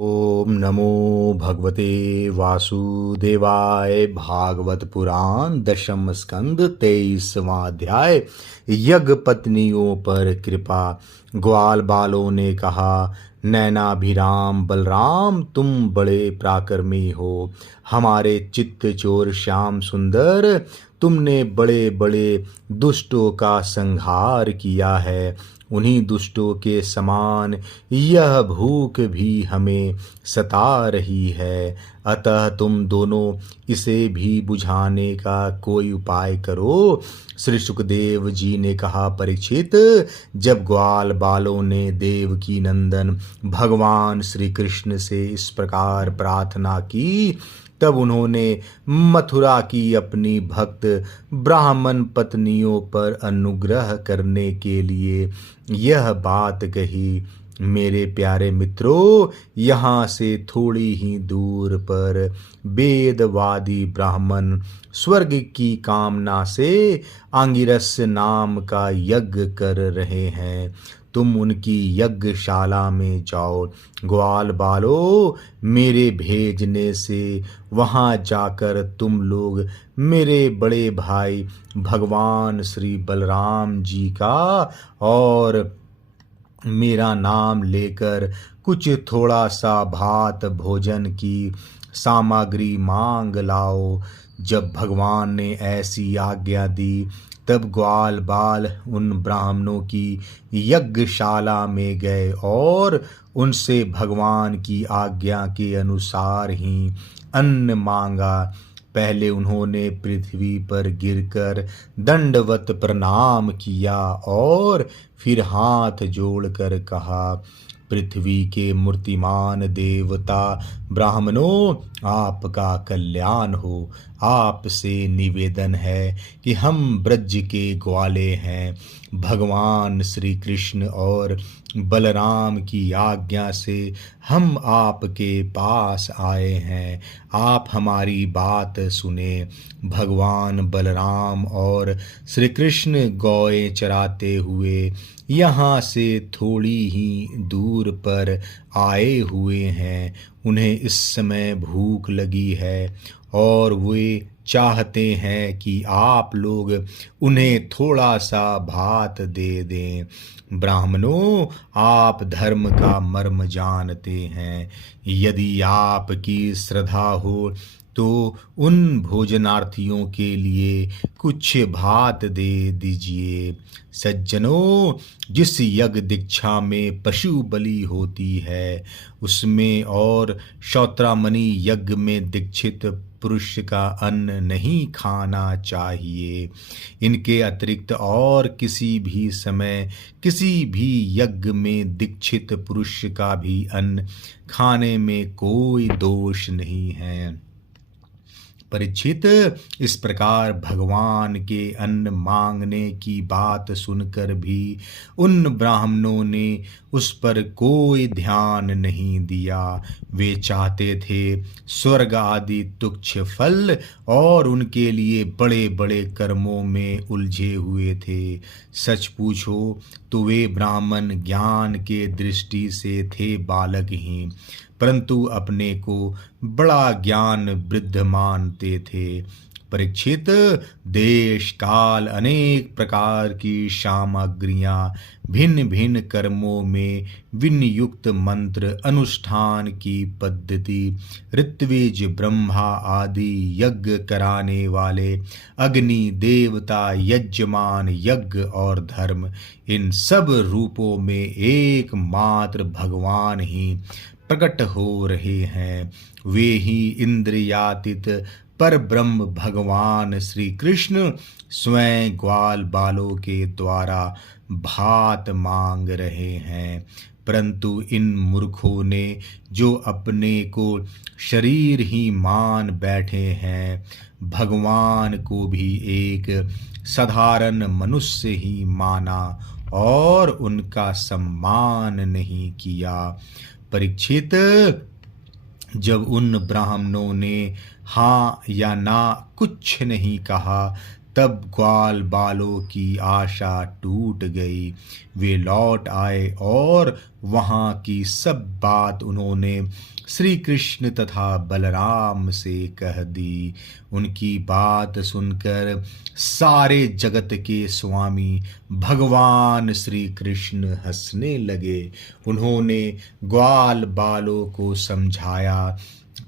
ओम नमो भगवते वासुदेवाय। भागवत पुराण दशम स्कंद 23वां अध्याय। यज्ञ पत्नियों पर कृपा। ग्वाल बालों ने कहा, नैनाभिराम बलराम, तुम बड़े पराक्रमी हो। हमारे चित्त चोर श्याम सुंदर, तुमने बड़े बड़े दुष्टों का संहार किया है। उन्हीं दुष्टों के समान यह भूख भी हमें सता रही है। अतः तुम दोनों इसे भी बुझाने का कोई उपाय करो। श्री सुखदेव जी ने कहा, परीक्षित, जब ग्वाल बालों ने देवकी नंदन भगवान श्री कृष्ण से इस प्रकार प्रार्थना की, तब उन्होंने मथुरा की अपनी भक्त ब्राह्मण पत्नियों पर अनुग्रह करने के लिए यह बात कही। मेरे प्यारे मित्रों, यहाँ से थोड़ी ही दूर पर वेदवादी ब्राह्मण स्वर्ग की कामना से आंगिरस नाम का यज्ञ कर रहे हैं। तुम उनकी यज्ञशाला में जाओ। ग्वाल बालो, मेरे भेजने से वहाँ जाकर तुम लोग मेरे बड़े भाई भगवान श्री बलराम जी का और मेरा नाम लेकर कुछ थोड़ा सा भात भोजन की सामग्री मांग लाओ। जब भगवान ने ऐसी आज्ञा दी, तब ग्वाल बाल उन ब्राह्मणों की यज्ञशाला में गए और उनसे भगवान की आज्ञा के अनुसार ही अन्न मांगा। पहले उन्होंने पृथ्वी पर गिरकर दंडवत प्रणाम किया और फिर हाथ जोड़कर कहा, पृथ्वी के मूर्तिमान देवता ब्राह्मणों, आपका कल्याण हो। आपसे निवेदन है कि हम ब्रज के ग्वाले हैं। भगवान श्री कृष्ण और बलराम की आज्ञा से हम आपके पास आए हैं। आप हमारी बात सुने। भगवान बलराम और श्री कृष्ण गौएं चराते हुए यहाँ से थोड़ी ही दूर पर आए हुए हैं। उन्हें इस समय भूख लगी है और वे चाहते हैं कि आप लोग उन्हें थोड़ा सा भात दे दें। ब्राह्मणों, आप धर्म का मर्म जानते हैं। यदि आपकी श्रद्धा हो तो उन भोजनार्थियों के लिए कुछ भात दे दीजिए। सज्जनों, जिस यज्ञ दीक्षा में पशु बलि होती है, उसमें और श्रोत्रामणि यज्ञ में दीक्षित पुरुष का अन्न नहीं खाना चाहिए। इनके अतिरिक्त और किसी भी समय किसी भी यज्ञ में दीक्षित पुरुष का भी अन्न खाने में कोई दोष नहीं है। परीक्षित, इस प्रकार भगवान के अन्न मांगने की बात सुनकर भी उन ब्राह्मणों ने उस पर कोई ध्यान नहीं दिया। वे चाहते थे स्वर्ग आदि तुच्छ फल और उनके लिए बड़े बड़े कर्मों में उलझे हुए थे। सच पूछो तो वे ब्राह्मण ज्ञान के दृष्टि से थे बालक ही, परंतु अपने को बड़ा ज्ञान वृद्ध मानते थे। परीक्षित, देश काल अनेक प्रकार की सामग्रियां भिन्न भिन्न कर्मों में विनियुक्त मंत्र अनुष्ठान की पद्धति, ऋत्विज ब्रह्मा आदि यज्ञ कराने वाले अग्नि देवता, यजमान, यज्ञ और धर्म, इन सब रूपों में एकमात्र भगवान ही प्रकट हो रहे हैं। वे ही इंद्रियातीत पर ब्रह्म भगवान श्री कृष्ण स्वयं ग्वाल बालों के द्वारा भात मांग रहे हैं। परंतु इन मूर्खों ने जो अपने को शरीर ही मान बैठे हैं, भगवान को भी एक साधारण मनुष्य ही माना और उनका सम्मान नहीं किया। परीक्षित, जब उन ब्राह्मणों ने हाँ या ना कुछ नहीं कहा, तब ग्वाल बालों की आशा टूट गई। वे लौट आए और वहाँ की सब बात उन्होंने श्री कृष्ण तथा बलराम से कह दी। उनकी बात सुनकर सारे जगत के स्वामी भगवान श्री कृष्ण हंसने लगे। उन्होंने ग्वाल बालों को समझाया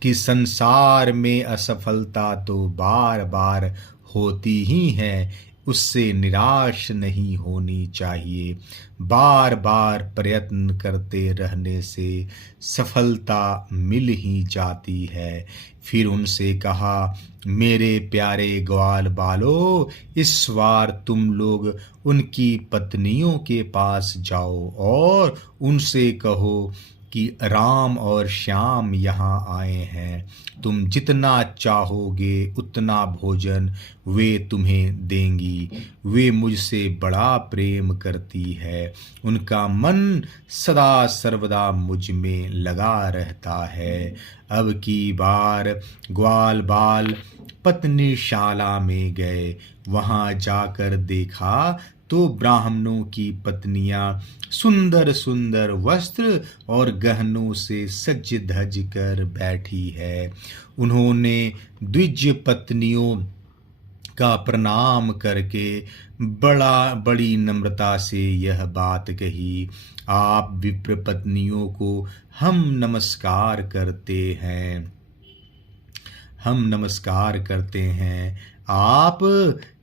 कि संसार में असफलता तो बार बार होती ही है, उससे निराश नहीं होनी चाहिए। बार बार प्रयत्न करते रहने से सफलता मिल ही जाती है। फिर उनसे कहा, मेरे प्यारे ग्वाल बालो, इस बार तुम लोग उनकी पत्नियों के पास जाओ और उनसे कहो कि राम और श्याम यहाँ आए हैं। तुम जितना चाहोगे उतना भोजन वे तुम्हें देंगी। वे मुझसे बड़ा प्रेम करती है। उनका मन सदा सर्वदा मुझ में लगा रहता है। अब की बार ग्वाल बाल पत्नीशाला में गए। वहां जाकर देखा तो ब्राह्मणों की पत्नियां सुंदर सुंदर वस्त्र और गहनों से सज धज कर बैठी है। उन्होंने द्विज पत्नियों का प्रणाम करके बड़ी नम्रता से यह बात कही, आप विप्र पत्नियों को हम नमस्कार करते हैं। आप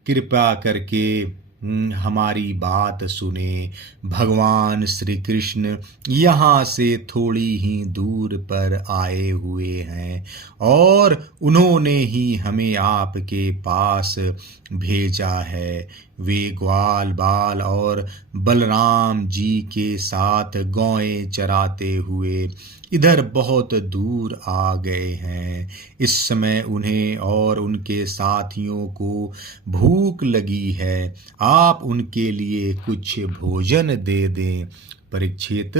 कृपा करके हमारी बात सुने। भगवान श्री कृष्ण यहाँ से थोड़ी ही दूर पर आए हुए हैं और उन्होंने ही हमें आपके पास भेजा है। वे ग्वाल बाल और बलराम जी के साथ गौएं चराते हुए इधर बहुत दूर आ गए हैं। इस समय उन्हें और उनके साथियों को भूख लगी है। आप उनके लिए कुछ भोजन दे दें। परीक्षित,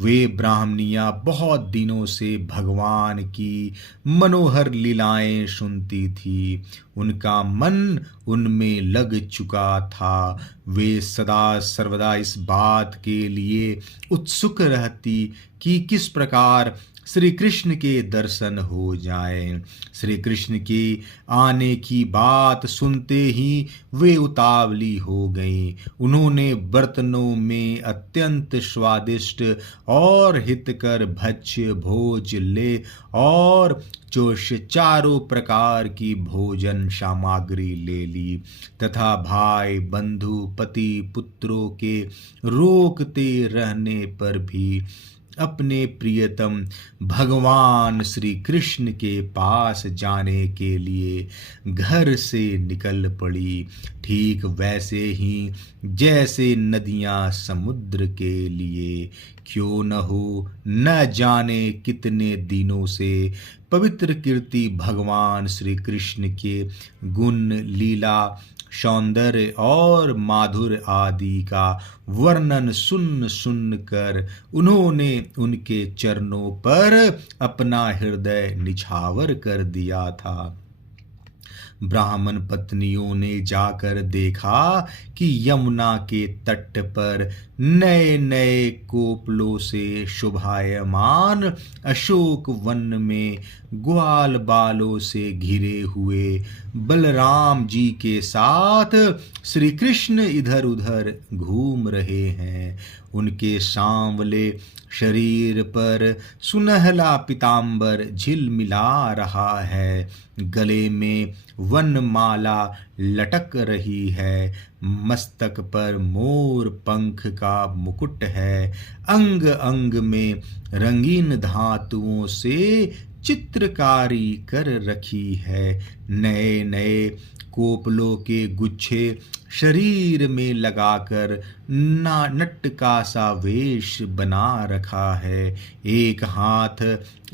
वे ब्राह्मणियां बहुत दिनों से भगवान की मनोहर लीलाएं सुनती थी। उनका मन उनमें लग चुका था। वे सदा सर्वदा इस बात के लिए उत्सुक रहती कि किस प्रकार श्री कृष्ण के दर्शन हो जाएं। श्री कृष्ण के आने की बात सुनते ही वे उतावली हो गईं। उन्होंने बर्तनों में अत्यंत स्वादिष्ट और हितकर भक्ष्य भोज ले और जोश चारों प्रकार की भोजन सामग्री ले ली तथा भाई बंधु पति पुत्रों के रोकते रहने पर भी अपने प्रियतम भगवान श्री कृष्ण के पास जाने के लिए घर से निकल पड़ी। ठीक वैसे ही जैसे नदियां समुद्र के लिए, क्यों न हो, न जाने कितने दिनों से पवित्र कीर्ति भगवान श्री कृष्ण के गुण लीला सौंदर्य और माधुर्य आदि का वर्णन सुन सुन कर उन्होंने उनके चरणों पर अपना हृदय निछावर कर दिया था। ब्राह्मण पत्नियों ने जाकर देखा कि यमुना के तट पर नए नए कोपलों से शोभायमान अशोक वन में ग्वाल बालों से घिरे हुए बलराम जी के साथ श्री कृष्ण इधर उधर घूम रहे हैं। उनके सांवले शरीर पर सुनहला पीतांबर झिलमिला रहा है। गले में वनमाला लटक रही है। मस्तक पर मोर पंख का मुकुट है। अंग अंग में रंगीन धातुओं से चित्रकारी कर रखी है। नए नए कोपलों के गुच्छे शरीर में लगाकर नट का सा वेश बना रखा है। एक हाथ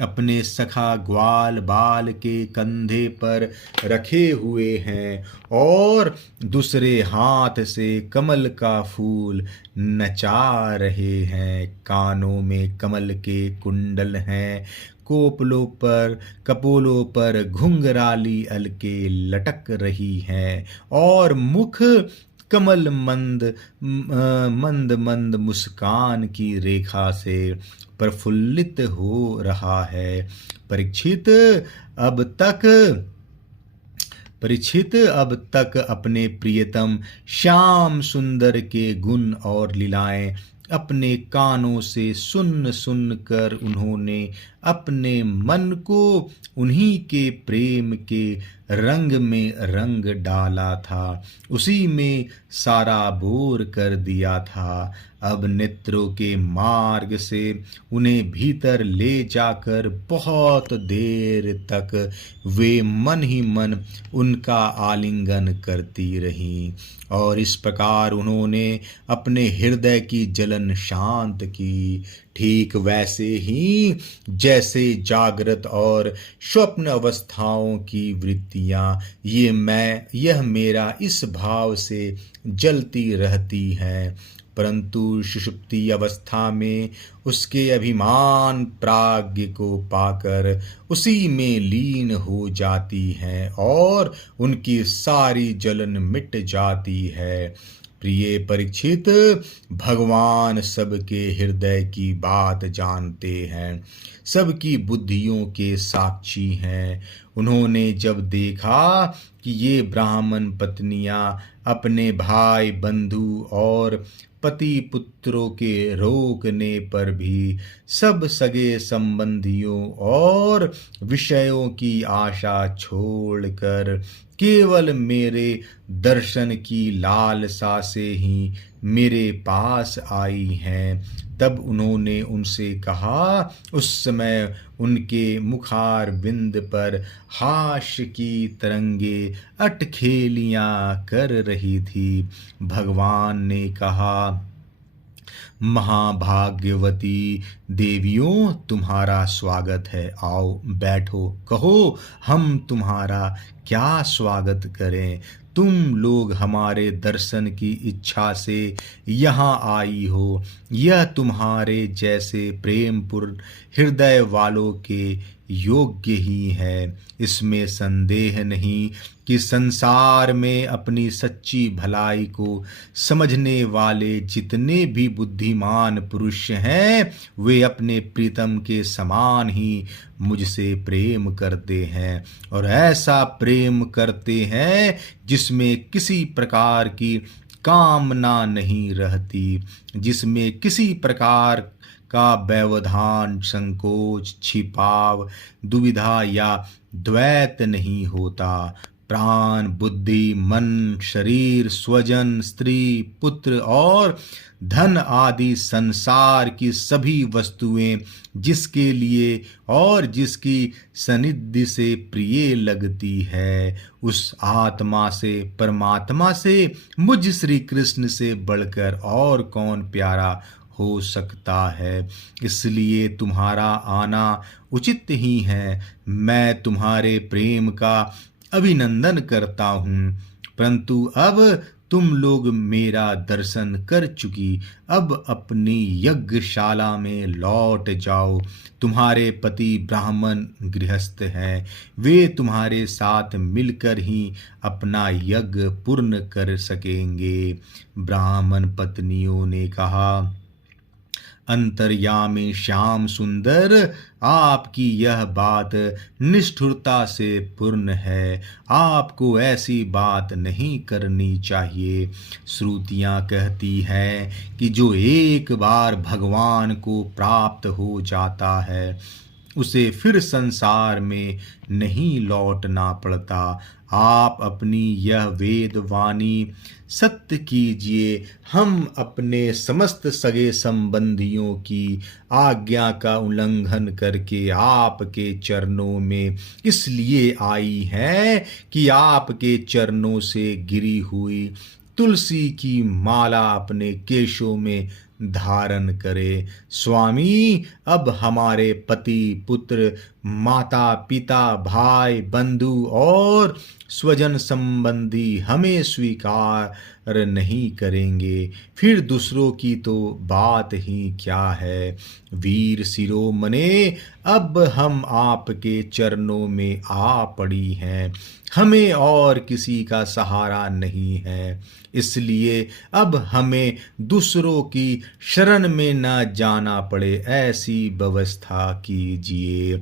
अपने सखा ग्वाल बाल के कंधे पर रखे हुए हैं और दूसरे हाथ से कमल का फूल नचा रहे हैं। कानों में कमल के कुंडल हैं। कपोलों पर घुंघराली अलके लटक रही हैं और मुख कमल मंद मंद मुस्कान की रेखा से प्रफुल्लित हो रहा है। अब तक परीक्षित अब तक अपने प्रियतम श्याम सुंदर के गुण और लीलाएं अपने कानों से सुन सुन कर उन्होंने अपने मन को उन्हीं के प्रेम के रंग में रंग डाला था, उसी में साराबोर कर दिया था। अब नेत्रों के मार्ग से उन्हें भीतर ले जाकर बहुत देर तक वे मन ही मन उनका आलिंगन करती रहीं और इस प्रकार उन्होंने अपने हृदय की जलन शांत की। ठीक वैसे ही जैसे जागृत और स्वप्न अवस्थाओं की वृत्तियां यह मेरा इस भाव से जलती रहती हैं, परंतु सुषुप्ति अवस्था में उसके अभिमान प्राज्ञ को पाकर उसी में लीन हो जाती हैं और उनकी सारी जलन मिट जाती है। प्रिय परीक्षित, भगवान सबके हृदय की बात जानते हैं, सबकी बुद्धियों के साक्षी हैं। उन्होंने जब देखा कि ये ब्राह्मण पत्नियां अपने भाई बंधु और पति पुत्रों के रोकने पर भी सब सगे संबंधियों और विषयों की आशा छोड़कर केवल मेरे दर्शन की लालसा से ही मेरे पास आई हैं, तब उन्होंने उनसे कहा। उस समय उनके मुखार बिंद पर हास्य की तरंगे अटखेलियां कर रही थी। भगवान ने कहा, महाभाग्यवती देवियों, तुम्हारा स्वागत है, आओ बैठो, कहो हम तुम्हारा क्या स्वागत करें। तुम लोग हमारे दर्शन की इच्छा से यहाँ आई हो। यह तुम्हारे जैसे प्रेमपूर्ण हृदय वालों के योग्य ही है। इसमें संदेह नहीं कि संसार में अपनी सच्ची भलाई को समझने वाले जितने भी बुद्धिमान पुरुष हैं, वे अपने प्रीतम के समान ही मुझसे प्रेम करते हैं और ऐसा प्रेम करते हैं जिसमें किसी प्रकार की कामना नहीं रहती, जिसमें किसी प्रकार का व्यवधान, संकोच, छिपाव, दुविधा या द्वैत नहीं होता। प्राण, बुद्धि, मन, शरीर, स्वजन, स्त्री, पुत्र और धन आदि संसार की सभी वस्तुएं जिसके लिए और जिसकी सनिधि से प्रिय लगती है, उस आत्मा से, परमात्मा से, मुझ श्री कृष्ण से बढ़कर और कौन प्यारा हो सकता है। इसलिए तुम्हारा आना उचित ही है। मैं तुम्हारे प्रेम का अभिनंदन करता हूँ, परंतु अब तुम लोग मेरा दर्शन कर चुकी, अब अपनी यज्ञशाला में लौट जाओ। तुम्हारे पति ब्राह्मण गृहस्थ हैं, वे तुम्हारे साथ मिलकर ही अपना यज्ञ पूर्ण कर सकेंगे। ब्राह्मण पत्नियों ने कहा, अंतर्यामी श्याम सुंदर, आपकी यह बात निष्ठुरता से पूर्ण है। आपको ऐसी बात नहीं करनी चाहिए। श्रुतियाँ कहती हैं कि जो एक बार भगवान को प्राप्त हो जाता है, उसे फिर संसार में नहीं लौटना पड़ता। आप अपनी यह वेद वाणी सत्य कीजिए। हम अपने समस्त सगे संबंधियों की आज्ञा का उल्लंघन करके आपके चरणों में इसलिए आई हैं कि आपके चरणों से गिरी हुई तुलसी की माला अपने केशों में धारण करे। स्वामी, अब हमारे पति पुत्र माता पिता भाई बंधु और स्वजन संबंधी हमें स्वीकार नहीं करेंगे, फिर दूसरों की तो बात ही क्या है। वीर शिरोमणे, अब हम आपके चरणों में आ पड़ी हैं, हमें और किसी का सहारा नहीं है, इसलिए अब हमें दूसरों की शरण में न जाना पड़े, ऐसी व्यवस्था कीजिए।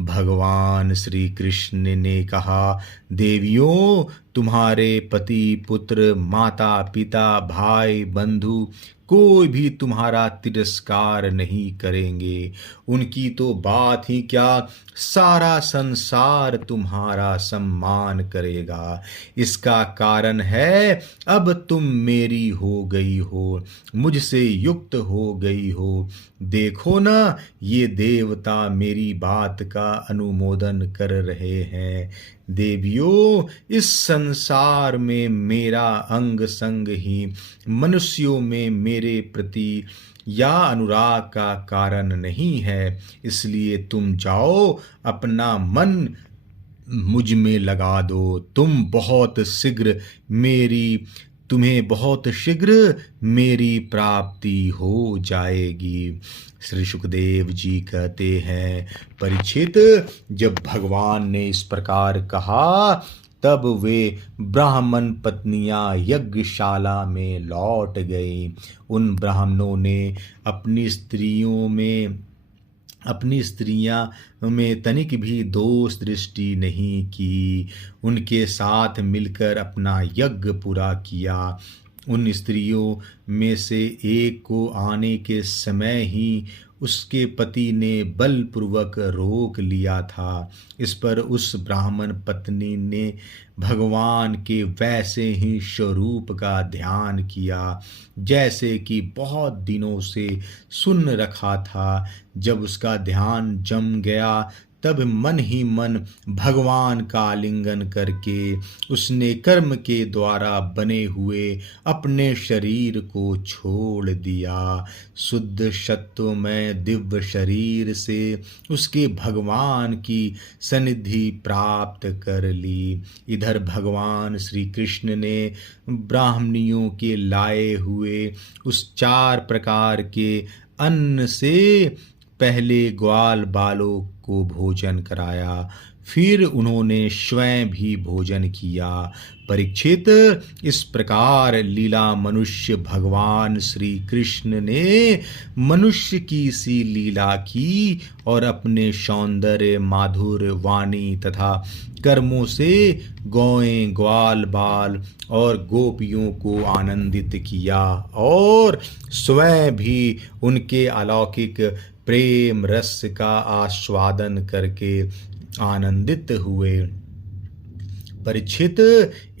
भगवान श्री कृष्ण ने कहा, देवियों, तुम्हारे पति पुत्र माता पिता भाई बंधु कोई भी तुम्हारा तिरस्कार नहीं करेंगे, उनकी तो बात ही क्या, सारा संसार तुम्हारा सम्मान करेगा। इसका कारण है अब तुम मेरी हो गई हो, मुझसे युक्त हो गई हो। देखो ना, ये देवता मेरी बात का अनुमोदन कर रहे हैं। देवियों, इस संसार में मेरा अंग संग ही मनुष्यों में मेरे प्रति या अनुराग का कारण नहीं है, इसलिए तुम जाओ अपना मन मुझ में लगा दो, तुम्हें बहुत शीघ्र मेरी प्राप्ति हो जाएगी। श्री सुखदेव जी कहते हैं, परीक्षित, जब भगवान ने इस प्रकार कहा तब वे ब्राह्मण पत्नियां यज्ञशाला में लौट गईं। उन ब्राह्मणों ने अपनी स्त्रियां में तनिक भी दोष दृष्टि नहीं की, उनके साथ मिलकर अपना यज्ञ पूरा किया। उन स्त्रियों में से एक को आने के समय ही उसके पति ने बलपूर्वक रोक लिया था। इस पर उस ब्राह्मण पत्नी ने भगवान के वैसे ही स्वरूप का ध्यान किया जैसे कि बहुत दिनों से सुन रखा था। जब उसका ध्यान जम गया तब मन ही मन भगवान का आलिंगन करके उसने कर्म के द्वारा बने हुए अपने शरीर को छोड़ दिया। शुद्ध सत्वमय दिव्य शरीर से उसके भगवान की सनिधि प्राप्त कर ली। इधर भगवान श्री कृष्ण ने ब्राह्मणियों के लाए हुए उस 4 प्रकार के अन्न से पहले ग्वाल बालों को भोजन कराया, फिर उन्होंने स्वयं भी भोजन किया। परीक्षित, इस प्रकार लीला मनुष्य भगवान श्री कृष्ण ने मनुष्य की सी लीला की और अपने सौंदर्य माधुर वाणी तथा कर्मों से गौएं ग्वाल बाल और गोपियों को आनंदित किया और स्वयं भी उनके अलौकिक प्रेम रस का आस्वादन करके आनंदित हुए। परीक्षित,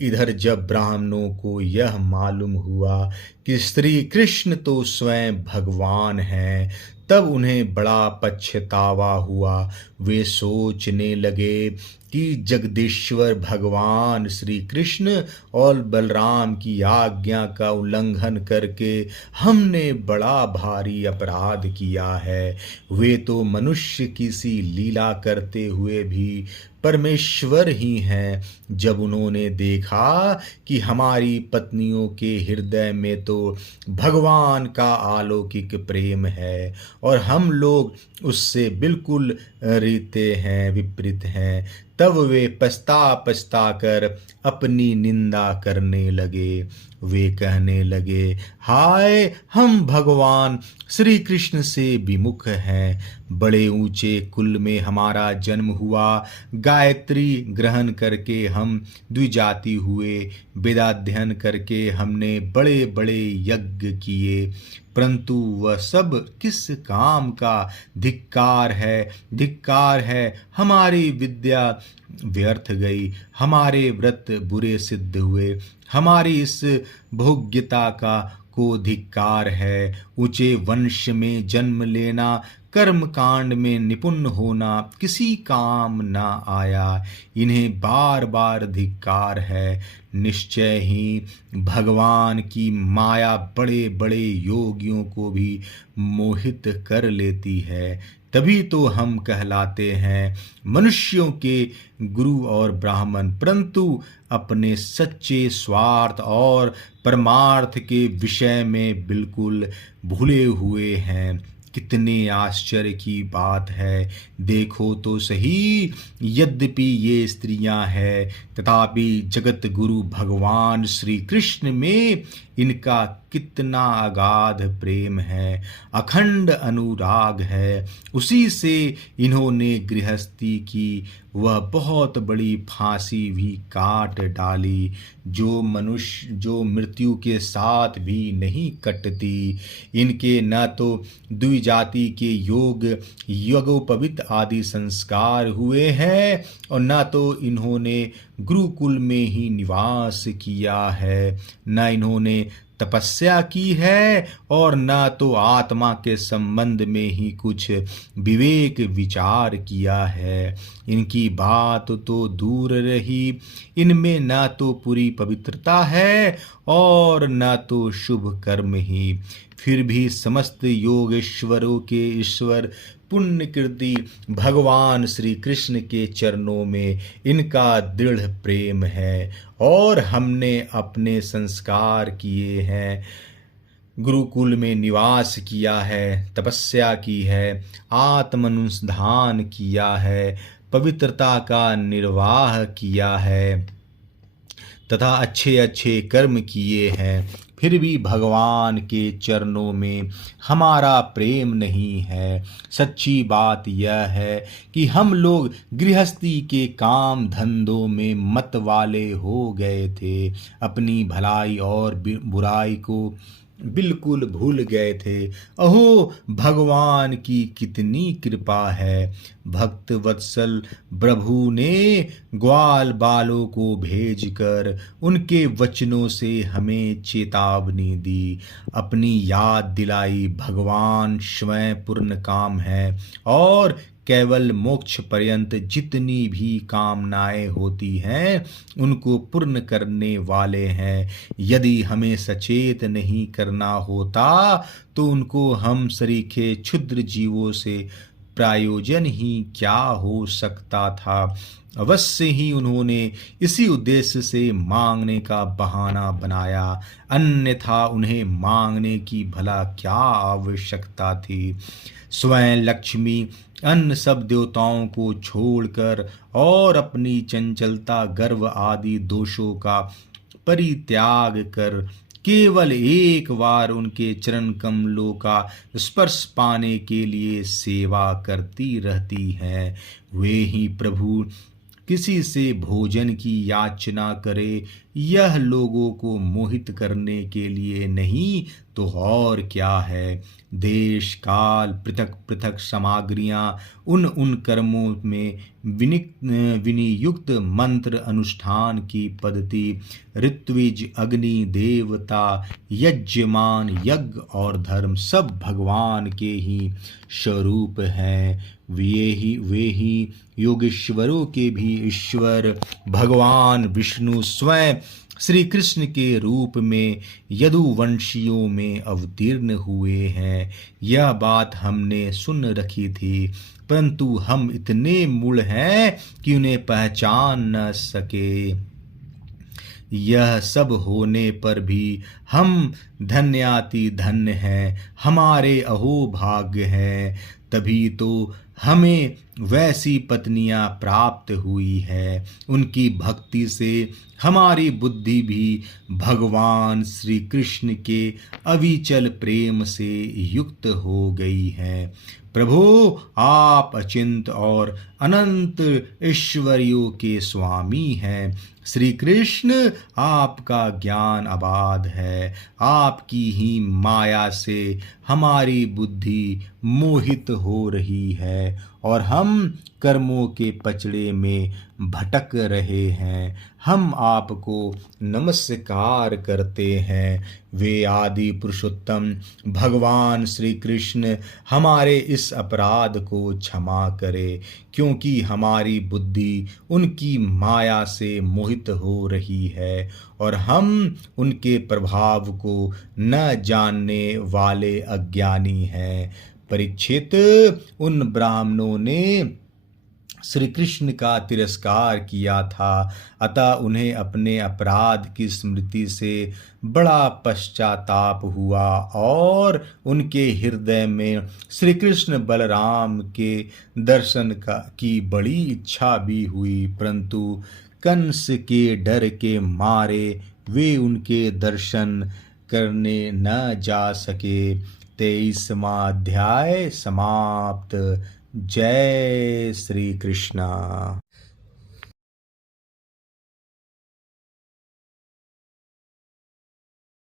इधर जब ब्राह्मणों को यह मालूम हुआ कि श्री कृष्ण तो स्वयं भगवान हैं, तब उन्हें बड़ा पछतावा हुआ। वे सोचने लगे कि जगदीश्वर भगवान श्री कृष्ण और बलराम की आज्ञा का उल्लंघन करके हमने बड़ा भारी अपराध किया है। वे तो मनुष्य की सी लीला करते हुए भी परमेश्वर ही हैं। जब उन्होंने देखा कि हमारी पत्नियों के हृदय में तो भगवान का अलौकिक प्रेम है और हम लोग उससे बिल्कुल विपरीत हैं, तब वे पछता कर अपनी निंदा करने लगे। वे कहने लगे, हाय, हम भगवान श्री कृष्ण से विमुख हैं। बड़े ऊंचे कुल में हमारा जन्म हुआ, गायत्री ग्रहण करके हम द्विजाति हुए, वेदाध्ययन करके हमने बड़े बड़े यज्ञ किए, परंतु वह सब किस काम का? धिक्कार है, हमारी विद्या व्यर्थ गई, हमारे व्रत बुरे सिद्ध हुए, हमारी इस भोग्यता को धिक्कार है। ऊंचे वंश में जन्म लेना, कर्म कांड में निपुण होना किसी काम न आया, इन्हें बार बार धिक्कार है। निश्चय ही भगवान की माया बड़े बड़े योगियों को भी मोहित कर लेती है, तभी तो हम कहलाते हैं मनुष्यों के गुरु और ब्राह्मण, परंतु अपने सच्चे स्वार्थ और परमार्थ के विषय में बिल्कुल भूले हुए हैं। कितने आश्चर्य की बात है, देखो तो सही। यद्यपि ये स्त्रियां हैं, तथापि जगत गुरु भगवान श्री कृष्ण में इनका कितना अगाध प्रेम है, अखंड अनुराग है। उसी से इन्होंने गृहस्थी की वह बहुत बड़ी फांसी भी काट डाली, जो मृत्यु के साथ भी नहीं कटती। इनके न तो द्विजाति के यज्ञोपवीत आदि संस्कार हुए हैं, और न तो इन्होंने गुरुकुल में ही निवास किया है, न इन्होंने तपस्या की है, और न तो आत्मा के संबंध में ही कुछ विवेक विचार किया है। इनकी बात तो दूर रही, इनमें न तो पूरी पवित्रता है और न तो शुभ कर्म ही। फिर भी समस्त योगेश्वरों के ईश्वर पुण्य कीर्ति भगवान श्री कृष्ण के चरणों में इनका दृढ़ प्रेम है, और हमने अपने संस्कार किए हैं, गुरुकुल में निवास किया है, तपस्या की है, आत्मानुसंधान किया है, पवित्रता का निर्वाह किया है तथा अच्छे अच्छे कर्म किए हैं, फिर भी भगवान के चरणों में हमारा प्रेम नहीं है। सच्ची बात यह है कि हम लोग गृहस्थी के काम धंधों में मत वाले हो गए थे, अपनी भलाई और बुराई को बिल्कुल भूल गए थे। अहो भगवान की कितनी कृपा है। भक्त वत्सल प्रभु ने ग्वाल बालों को भेजकर उनके वचनों से हमें चेतावनी दी, अपनी याद दिलाई। भगवान स्वयं पूर्ण काम है और केवल मोक्ष पर्यंत जितनी भी कामनाएं होती हैं उनको पूर्ण करने वाले हैं। यदि हमें सचेत नहीं करना होता तो उनको हम सरीखे क्षुद्र जीवों से प्रयोजन ही क्या हो सकता था। अवश्य ही उन्होंने इसी उद्देश्य से मांगने का बहाना बनाया, अन्यथा उन्हें मांगने की भला क्या आवश्यकता थी। स्वयं लक्ष्मी अन्य सब देवताओं को छोड़कर और अपनी चंचलता गर्व आदि दोषों का परित्याग कर केवल एक बार उनके चरण कमलों का स्पर्श पाने के लिए सेवा करती रहती हैं। वे ही प्रभु किसी से भोजन की याचना करे, यह लोगों को मोहित करने के लिए नहीं तो और क्या है। देश काल पृथक पृथक सामग्रियां उन कर्मों में विनियुक्त मंत्र अनुष्ठान की पद्धति, ऋत्विज अग्नि देवता यजमान यज्ञ और धर्म सब भगवान के ही स्वरूप हैं। वे ही योगेश्वरों के भी ईश्वर भगवान विष्णु स्वयं श्री कृष्ण के रूप में यदुवंशियों में अवतीर्ण हुए हैं। यह बात हमने सुन रखी थी, परंतु हम इतने मूढ़ हैं कि उन्हें पहचान न सके। यह सब होने पर भी हम धन्याति धन्य हैं, हमारे अहो भाग्य हैं। तभी तो हमें वैसी पत्नियां प्राप्त हुई है। उनकी भक्ति से हमारी बुद्धि भी भगवान श्री कृष्ण के अविचल प्रेम से युक्त हो गई है। प्रभु आप अचिंत और अनंत ऐश्वर्यों के स्वामी हैं। श्री कृष्ण आपका ज्ञान अबाध है, आपकी ही माया से हमारी बुद्धि मोहित हो रही है और हम कर्मों के पचड़े में भटक रहे हैं। हम आपको नमस्कार करते हैं। वे आदि पुरुषोत्तम भगवान श्री कृष्ण हमारे इस अपराध को क्षमा करे, क्योंकि हमारी बुद्धि उनकी माया से मोहित हो रही है और हम उनके प्रभाव को न जानने वाले अज्ञानी हैं। परीक्षित, उन ब्राह्मणों ने श्री कृष्ण का तिरस्कार किया था, अतः उन्हें अपने अपराध की स्मृति से बड़ा पश्चाताप हुआ और उनके हृदय में श्री कृष्ण बलराम के दर्शन की बड़ी इच्छा भी हुई, परंतु कंस के डर के मारे वे उनके दर्शन करने न जा सके। 23वां अध्याय समाप्त। जय श्री कृष्ण।